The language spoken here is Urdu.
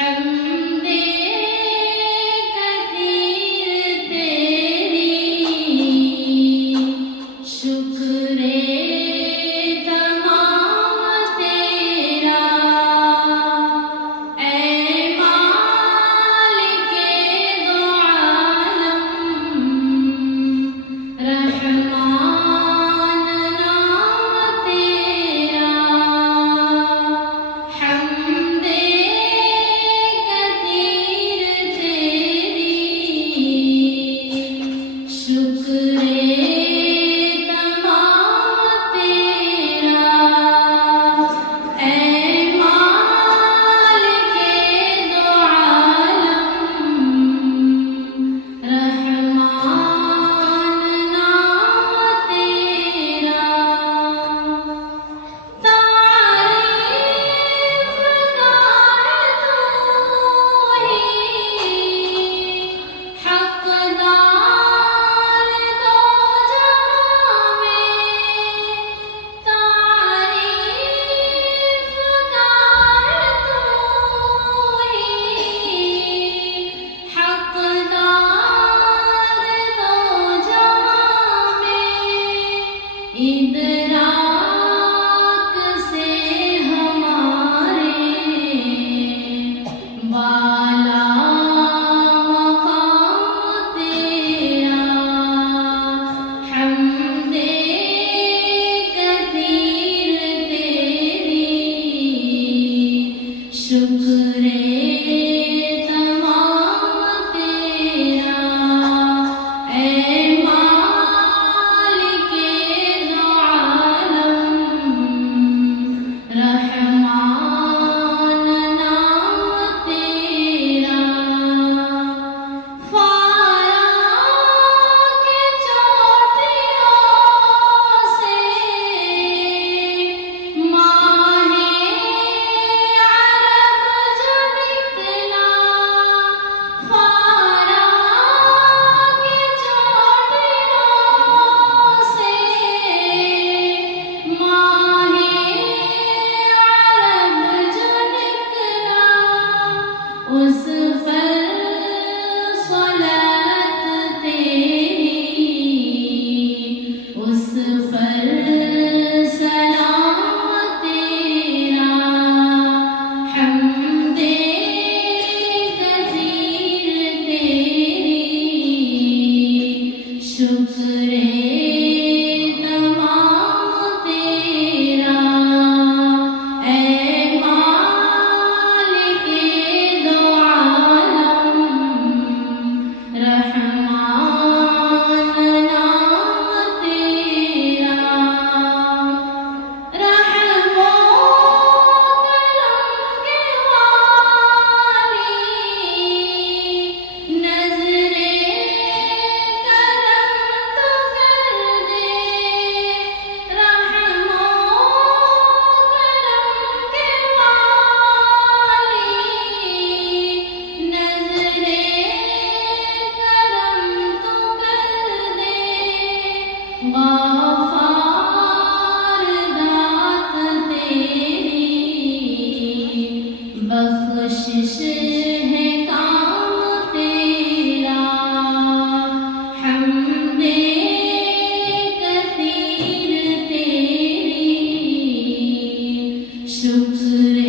حمدے کثیر تیری شکر تمام تیرا اے مالک دو عالم رحمان نام تیرا حمدے کثیر تیری شکر تمام تیرا اے مالک دو عالم رحمان نام تیرا تعریف گار تو ہی حقدار دو جہاں میں تعریف گار تو ہی حقدار دو جہاں میں ادراک سے ہمارے بالا مقام تیرا حمدے کثیر تیری شکر تمام تیرا اے مالک دو عالم رحمان نام تیرا فارا کے چوٹیوں سے ماہ عرب جو نکلا فارا کے چوٹیوں سے ماہ عرب جو نکلا اس پر صلاۃ تیری اس پر سلام تیرا حمدے کثیر تیری شکر تمام تیرا اے مالک دو عالم رحمان نام تیرا رحم و کرم کے والی نظر کرم تو کر دے رحم و کرم کے والی نظر کرم تو کر دے غفار ذات تیری بخشش ہے کام تیرا حمدے کثیر تیری شکر